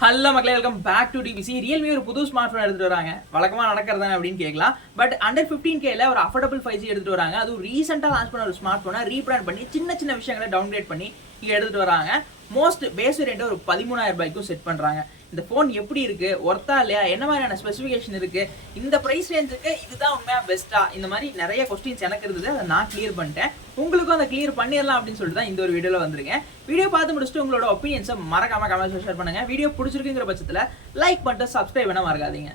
Hello மக்களே, welcome back to TVC. Realme ஒரு புது ஸ்மார்ட் ஃபோன் எடுத்துட்டு வராங்க. வழக்கமாக நடக்கிறதா அப்படின்னு கேட்கலாம். பட் அண்டர் 15K ஒரு அஃபோர்டபுள் 5G எடுத்துட்டு வராங்க. அதுவும் ரீசெண்டாக லான்ச் பண்ண ஒரு ஸ்மார்ட் ஃபோனை ரீபிராண்ட் பண்ணி சின்ன சின்ன விஷயங்களை டவுன்கிரேட் பண்ணி இங்கே எடுத்துட்டு வராங்க. மோஸ்ட் பேஸ் வேரியண்ட் ஒரு 13,000 ரூபாய்க்கும் செட் பண்ணுறாங்க. இந்த ஃபோன் எப்படி இருக்கு, ஒர்த்தா இல்லையா, என்ன மாதிரியான ஸ்பெசிஃபிகேஷன் இருக்கு, இந்த ப்ரைஸ் ரேஞ்சுக்கு இதுதான் உண்மையா பெஸ்ட்டா, இந்த மாதிரி நிறைய கொஸ்டின்ஸ் எனக்கு இருந்தது. அதை நான் கிளியர் பண்ணிட்டேன். உங்களுக்கும் அதை கிளியர் பண்ணிடலாம் அப்படின்னு சொல்லிட்டு தான் இந்த ஒரு வீடியோவில் வந்திருக்கேன். வீடியோ பார்த்து முடிச்சுட்டு உங்களோட ஒப்பீனியன்ஸை மறக்காம கமெண்ட்ஸ் ஷேர் பண்ணுங்க. வீடியோ பிடிச்சிருக்குங்கிற பட்சத்தில் லைக் பண்ணிட்டு சப்ஸ்கிரைப் பண்ண மறக்காதீங்க.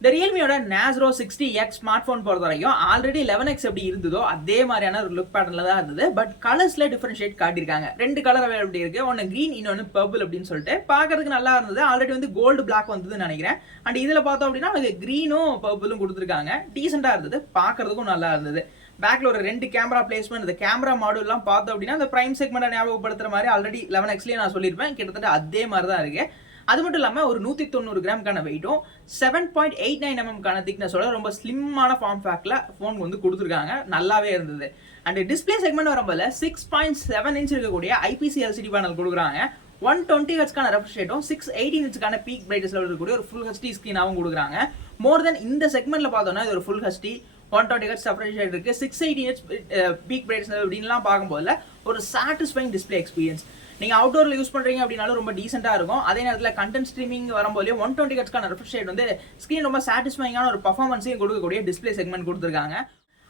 இந்த ரியல்மியோட Nazro 60x ஸ்மார்ட் ஃபோன் பொறுத்த வரைக்கும் ஆல்ரெடி 11x எப்படி இருந்ததோ அதே மாதிரியான ஒரு லுக் பேட்டர்ல தான் இருந்தது. பட் கலர்ஸ்ல டிஃபரன்ஷியேட் காட்டியிருக்காங்க. ரெண்டு கலர் அவைலபிலிட்டி இருக்கு. ஒன்று கிரீன், இன்னொன்று பர்பிள் அப்படின்னு சொல்லிட்டு பார்க்கறதுக்கு நல்லா இருந்தது. ஆல்ரெடி வந்து கோல்டு பிளாக் வந்ததுன்னு நினைக்கிறேன். அண்ட் இதில் பார்த்தோம் அப்படின்னா அது கிரீனும் பர்பிளும் கொடுத்துருக்காங்க. டீசெண்டாக இருந்தது, பார்க்கறதுக்கும் நல்லா இருந்தது. பேக்ல ஒரு ரெண்டு கேமரா பிளேஸ்மெண்ட், இந்த கேமரா மாடல்லாம் பார்த்தோம் அப்படின்னா அந்த பிரைம் செக்மெண்ட்டை ஞாபகப்படுத்துற மாதிரி ஆல்ரெடி 11xலேயே நான் சொல்லியிருப்பேன். கிட்டத்தட்ட அதே மாதிரி தான் இருக்கு. அது மட்டும் இல்லாமல் ஒரு 190 கிராம்க்கான வெயிட்டும் 7.89 mm திக்னஸோட ரொம்ப ஸ்லிம்மான ஃபார்ம் ஃபேக்ட்ல ஃபோன் வந்து கொடுத்துருக்காங்க. நல்லாவே இருந்தது. அண்ட் டிஸ்பிளே செக்மெண்ட் வரும்போது 6.7 இன்ச் இருக்கக்கூடிய ஐபிசி எல்சிடி பேனல் கொடுக்குறாங்க. 120 ஹெர்ட்ஸ்க்கான ரெஃப்ரெஷ் ரேட்டும் 680 இன்ச்சுக்கான பீக் பிரைட்னஸ் லெவல் இருக்கக்கூடிய ஒரு ஃபுல் ஹெச்டி ஸ்கிரீனாகவும் கொடுக்குறாங்க. மோர் தென் இந்த செக்மெண்ட்ல பார்த்தோம்னா இது ஒரு full HD 120 hertz refresh rate இருக்கு, 680 ஹெர்ட்ஸ் பீக் பிரைட்னஸ் அப்படின்லாம் பார்க்கும்போது ஒரு சாட்டிஸ்ஃபைங் டிஸ்பிளே எக்ஸ்பீரியன்ஸ். நீங்கள் அவுட்டோரில் யூஸ் பண்ணுறீங்க அப்படின்னாலும் ரொம்ப டீசெண்டாக இருக்கும். அதே நேரத்தில் கண்டென்ட் ஸ்ட்ரீமிங் வரும்போது 120 ஹெர்ட்ஸ்க்கான ரெஃப்ரெஷ் ரேட் வந்து ஸ்க்ரீன் ரொம்ப சாட்டிஸ்ஃபைங்கான ஒரு பர்ஃபார்மன்ஸையும் கொடுக்கக்கூடிய டிஸ்பிளே செக்மெண்ட் கொடுத்துருக்காங்க.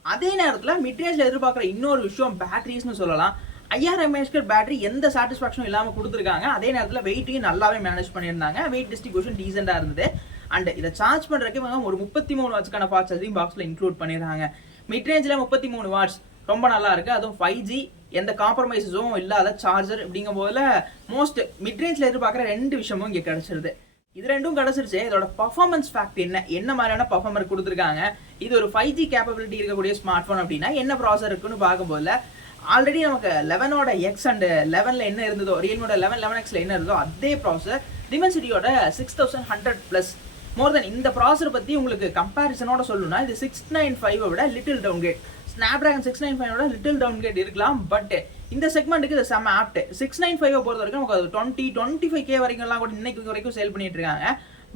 அதே நேரத்தில் மிட்ரேஞ்சில் எதிர்பார்க்குற இன்னொரு விஷயம் பேட்டரிஸ்னு சொல்லலாம். 5000 mAh பேட்டரி எந்த சாட்டிஸ்ஃபேக்ஷனும் இல்லாமல் கொடுத்துருக்காங்க. அதே நேரத்தில் வெயிட்டையும் நல்லாவே மேனேஜ் பண்ணியிருந்தாங்க. வெயிட் டிஸ்ட்ரிபியூஷன் டீசெண்டாக இருந்தது. அண்ட் இதை சார்ஜ் பண்ணுறதுக்கு ஒரு 33 வாட்ஸ்க்கான ஃபாஸ்ட் சார்ஜிங் பாக்ஸில் இன்க்ளூட் பண்ணிடுறாங்க. மிட்ரேஞ்சில் 33 வாட்ஸ் ரொம்ப நல்லா இருக்கு. அதுவும் 5G எந்த காம்ப்ரமைஸும் இல்லாத சார்ஜர் அப்படிங்கும் போதுல மோஸ்ட் மிட்ரேஞ்சில் எதிர்பார்க்குற ரெண்டு விஷயமும் இங்கே கிடைச்சிருது. இது ரெண்டும் கிடைச்சிருச்சு. இதோட பர்ஃபார்மன்ஸ் ஃபேக்ட் என்ன மாதிரியான பர்ஃபார்மர் கொடுத்துருக்காங்க, இது ஒரு 5G கேப்பபிலிட்டி இருக்கக்கூடிய ஸ்மார்ட் ஃபோன் அப்படின்னா என்ன ப்ராசர் இருக்குன்னு பார்க்கும்போது ஆல்ரெடி நமக்கு 11ஓட எக்ஸ் அண்ட் 11ல என்ன இருந்ததோ, ரியல்மியோட 11xல என்ன இருந்ததோ அதே ப்ராசர் டிமென்சிட்டியோட 6100+. மோர் தென் இந்த ப்ராசர் பற்றி உங்களுக்கு கம்பேரிசனோட சொல்லணும்னா இது 695 விட லிட்டில் டவுன்கிரேட். ஸ்னாப்டிராகன் 695 விட லிட்டில் டவுன்கிரேட் இருக்கலாம். பட் இந்த செக்மெண்ட்டுக்கு இது செம்ம ஆப்ட். 695 பொறுத்த வரைக்கும் நமக்கு அது 20-25K வரைக்கும்லாம் கூட இன்னைக்கு வரைக்கும் சேல் பண்ணிட்டு இருக்காங்க.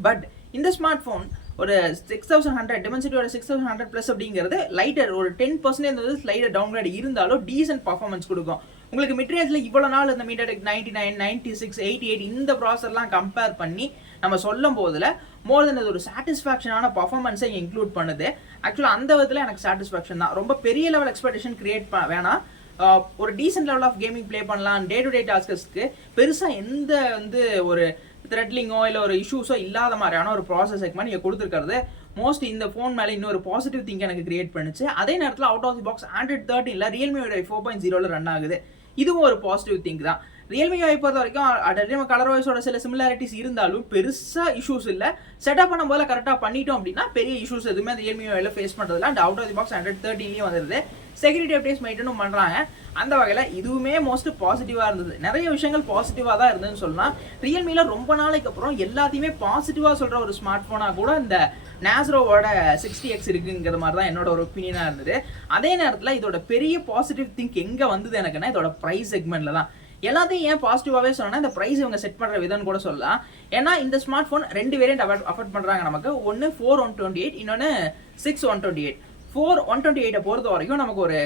பட் இந்த ஸ்மார்ட் ஃபோன் ஒரு 6100 டிமென்சிட்டியோட 6100+ அப்படிங்கிறது லைட்டர் ஒரு 10% வந்து ஸ்லைடர் டவுன்கிரேட் இருந்தாலும் டீசென்ட் பர்ஃபார்மன்ஸ் கொடுக்கும். உங்களுக்கு மிட்ரேஞ்சில் இவ்வளோ நாள் இந்த மீட்டர் 99, 96, 88 இந்த ப்ராசர்லாம் கம்பேர் பண்ணி நம்ம சொல்லும் போதில் மோர் தென் அது ஒரு சாட்டிஸ்ஃபேக்ஷனான பர்ஃபார்மன்ஸை இன்க்ளூட் பண்ணுது. ஆக்சுவலாக அந்த விதத்தில் எனக்கு சாட்டிஸ்ஃபேக்ஷன் தான். ரொம்ப பெரிய லெவல் எக்ஸ்பெக்டேஷன் கிரியேட் வேணாம். ஒரு decent level of gaming play பண்ணலாம். டே டு டே டாஸ்க்கு பெருசாக எந்த வந்து ஒரு த்ரெட்லிங்கோ இல்லை ஒரு இஷ்யூஸோ இல்லாத மாதிரியான ஒரு ப்ராசஸ் செக்மெண்ட் நீங்கள் கொடுத்துருக்கிறது மோஸ்ட் இந்த ஃபோன் மேலே இன்னொரு பாசிட்டிவ் திங்க் எனக்கு கிரியேட் பண்ணுச்சு. அதே நேரத்தில் out of the box Android 13 ரியல்மியோட 4.0 ரன் ஆகுது. இதுவும் ஒரு பாசிட்டிவ் திங்க் தான். ரியல்மி பொறுத்த வரைக்கும் கலர் வாய்ஸோட சில சிமிலாரிட்டிஸ் இருந்தாலும் பெருசாக இஷ்யூஸ் இல்லை. செட்டப் பண்ணும் போது கரெக்டாக பண்ணிட்டோம் அப்படின்னா பெரிய இஷ்யூஸ் எதுவுமே அந்த ரியல்மி ஃபேஸ் பண்ணுறதுல. And out of the box Android 13 வந்துருது. செக்யூரிட்டி அப்டேட்ஸ் மெயின்டனும் பண்ணுறாங்க. அந்த வகையில் இதுவுமே மோஸ்ட் பாசிட்டிவாக இருந்தது. நிறைய விஷயங்கள் பாசிட்டிவாக தான் இருந்ததுன்னு சொல்லலாம். ரியல்மியில் ரொம்ப நாளைக்கு அப்புறம் எல்லாத்தையுமே பாசிட்டிவாக சொல்கிற ஒரு ஸ்மார்ட் ஃபோனாக கூட இந்த Nazroவோட 60x இருக்குங்கிற மாதிரி தான் என்னோட ஒரு ஒப்பீனியனாக இருந்தது. அதே நேரத்தில் இதோட பெரிய பாசிட்டிவ் திங்க் எங்கே வந்தது எனக்குன்னா இதோட ப்ரைஸ் செக்மெண்ட்டில் தான். எல்லாத்தையும் ஏன் பாசிட்டிவாகவே சொன்னா இந்த ப்ரைஸ் இவங்க செட் பண்ணுற விதம்னு கூட சொல்லலாம். ஏன்னா இந்த ஸ்மார்ட் ஃபோன் ரெண்டு வேரியன்ட் அஃபோர்ட் பண்ணுறாங்க நமக்கு. ஒன்று 4128, இன்னொன்று 6128. 4128 பொறுத்த வரைக்கும் நமக்கு ஒரு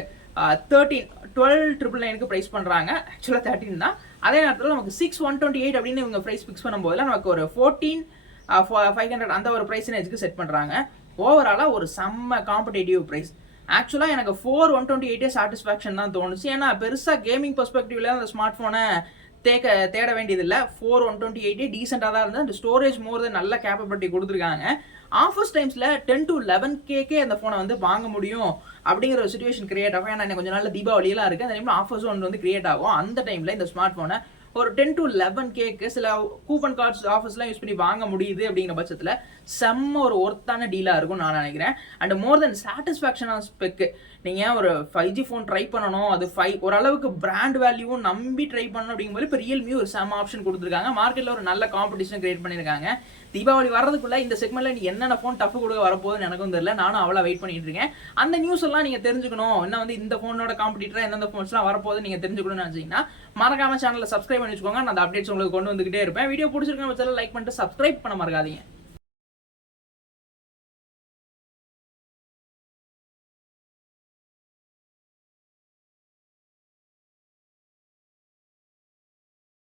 12,999 ப்ரைஸ் பண்ணுறாங்க. ஆக்சுவலாக 13 தான். அதே நேரத்தில் நமக்கு 6128 அப்படின்னு இவங்க ப்ரைஸ் ஃபிக்ஸ் பண்ணும்போது நமக்கு ஒரு 14,500 அந்த ஒரு ப்ரைஸ் ரேஞ்சுக்கு செட் பண்ணுறாங்க. ஓவராலாக ஒரு செம்ம காம்படேட்டிவ் ப்ரைஸ். ஆக்சுவலாக எனக்கு 4128 சாட்டிஸ்ஃபேக்ஷன் தான் தோணுச்சு. ஏன்னா பெருசாக கேமிங் பெர்ஸ்பெக்டிவ்ல அந்த ஸ்மார்ட் ஃபோனை தேட வேண்டியதில்லை. 4128 டீசெண்டாக தான் இருந்தது. அந்த ஸ்டோரேஜ் மோர் தென் நல்ல கேப்பபிலிட்டி கொடுத்துருக்காங்க. ஆஃபர்ஸ் டைம்ஸில் 10 to 11K அந்த ஃபோனை வந்து வாங்க முடியும் அப்படிங்கிற ஒரு சுச்சுவேஷன் கிரியேட் ஆகும். ஏன்னா கொஞ்சம் நாள் தீபாவளியெல்லாம் இருக்குது. அந்த டைமில் ஆஃபர்ஸும் ஒன்று வந்து கிரியேட் ஆகும். அந்த டைமில் இந்த ஸ்மார்ட் ஃபோனை ஒரு 10 to 11K சில கூப்பன் கார்ட்ஸ் ஆஃபர்ஸ்லாம் யூஸ் பண்ணி வாங்க முடியுது அப்படிங்கிற பட்சத்தில் செம்ம ஒரு ஒர்த்தான டீலாக இருக்கும் நான் நினைக்கிறேன். அண்ட் மோர் தென் சாட்டிஸ்ஃபேக்ஷனான ஸ்பெக்கு நீங்கள் ஒரு 5G ஃபோன் ட்ரை பண்ணணும், அது ஓரளவுக்கு பிராண்ட் வேல்யூவும் நம்பி ட்ரை பண்ணணும் அப்படிங்கும்போது இப்போ ரியல்மி ஒரு செம ஆப்ஷன் கொடுத்துருக்காங்க. மார்க்கெட்டில் ஒரு நல்ல காம்படிஷன் கிரியேட் பண்ணியிருக்காங்க. தீபாவளி வர்றதுக்குள்ள இந்த செக்மெண்ட்ல நீ என்னென்ன ஃபோன் டஃப் கொடுக்க வரப்போகுதுன்னு எனக்கும் தெரியல. நானும் அவ்வளோ வெயிட் பண்ணிட்டு இருக்கேன். அந்த நியூஸ் எல்லாம் நீங்க தெரிஞ்சுக்கணும், இன்னும் வந்து இந்த ஃபோனோட காம்படிட்டரா எந்தெந்த ஃபோன்ஸ்லாம் வரப்போகுது நீங்க தெரிஞ்சுக்கணும்னு நினைச்சீங்கன்னா மறக்காம சேனலை சப்ஸ்கிரைப் பண்ணி வச்சுக்கோங்க. நான் அந்த அப்டேட்ஸ் உங்களுக்கு கொண்டு வந்துகிட்டே இருப்பேன். வீடியோ பிடிச்சிருக்கேன் பட்சத்தில் லைக் பண்ணிட்டு சப்ஸ்கிரைப் பண்ண மறக்காதீங்க.